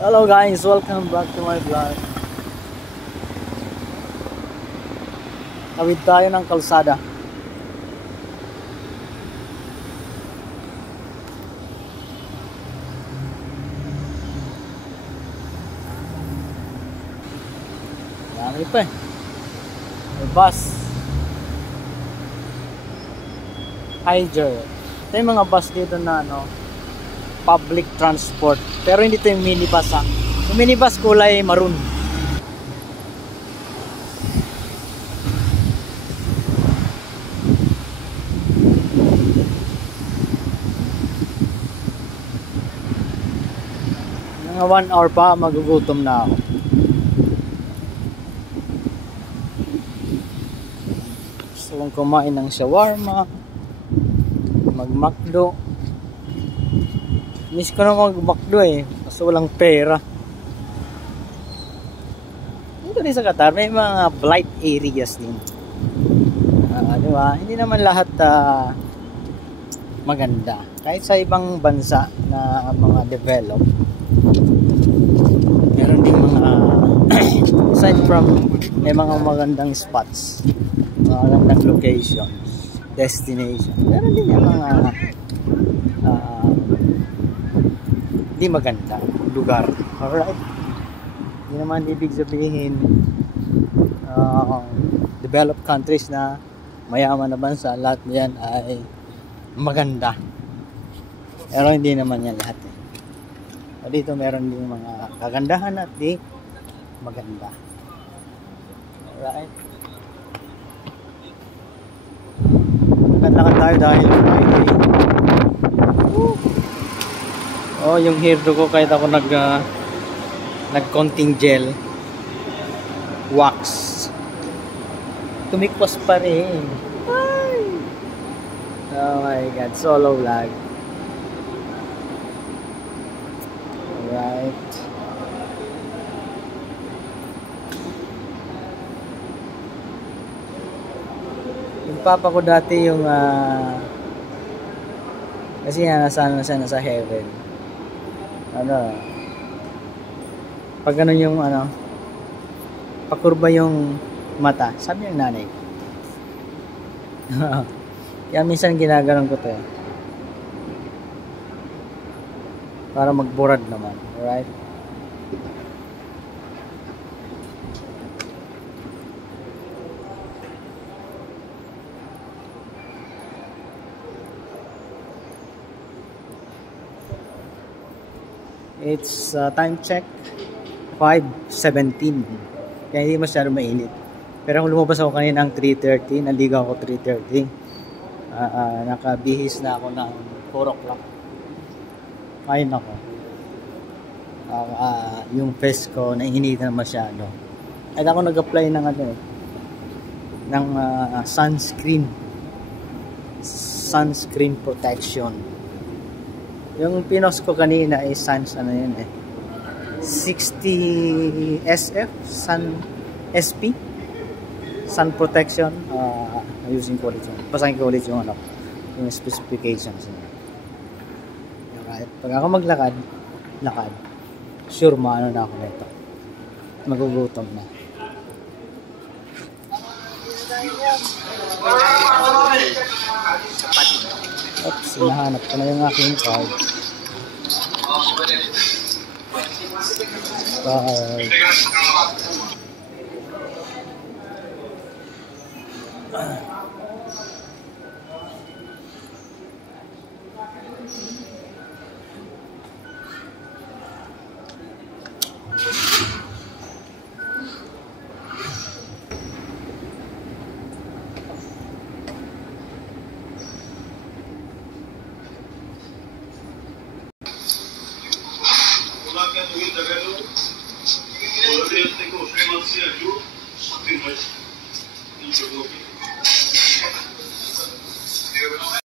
Hello guys, welcome back to my vlog. Tawid tayo ng kalsada. Dami pa eh. May bus. Higer. Ito yung mga bus dito na public transport. Pero hindi ito yung minibus ha. Yung minibus kulay maroon. Mga 1 hour pa magugutom na ako. Gusto kong kumain ng shawarma, mag-McDo. Miss ko na mag-McDo eh, kasi walang pera. Dito din sa Qatar, may mga blight areas din. Diba? Hindi naman lahat maganda. Kahit sa ibang bansa na mga develop, meron din mga aside from may mga magandang spots, magandang locations, destination. Meron din yung mga hindi maganda lugar. Alright, hindi naman ibig sabihin developed countries na mayaman na bansa lahat yan ay maganda, pero hindi naman yan lahat eh. Dito meron din mga kagandahan at di maganda. Alright, lakad tayo dahil Friday. Oh, yung hairdo ko kahit ako nagkonting gel wax, tumikwas pa rin. Ay! Oh my god, solo vlog. Alright, yung papa ko dati yung kasi nasa heaven. Pag ganun yung pakurba yung mata, sabi ng nanay. Kaya minsan ginaganon ko to eh, para magburad naman. Alright, it's time check 5:17, kaya hindi masyado mainit. Pero kung lumabas ako kanina ng 3:30, naligaw ako 3:30, nakabihis na ako ng 4 o'clock. Kain ako. Yung face ko nainitan na masyado. At ako nag-apply ng ng sunscreen protection. Yung pinos ko kanina ay Suns 60 SF Sun SP Sun Protection. Using ko ulit yun. Basahin ko ulit yung yung specifications niya. Alright, pag ako maglakad, sure maano na ako nito. Magugutom na. Oops, hinahanap ko na yung aking card.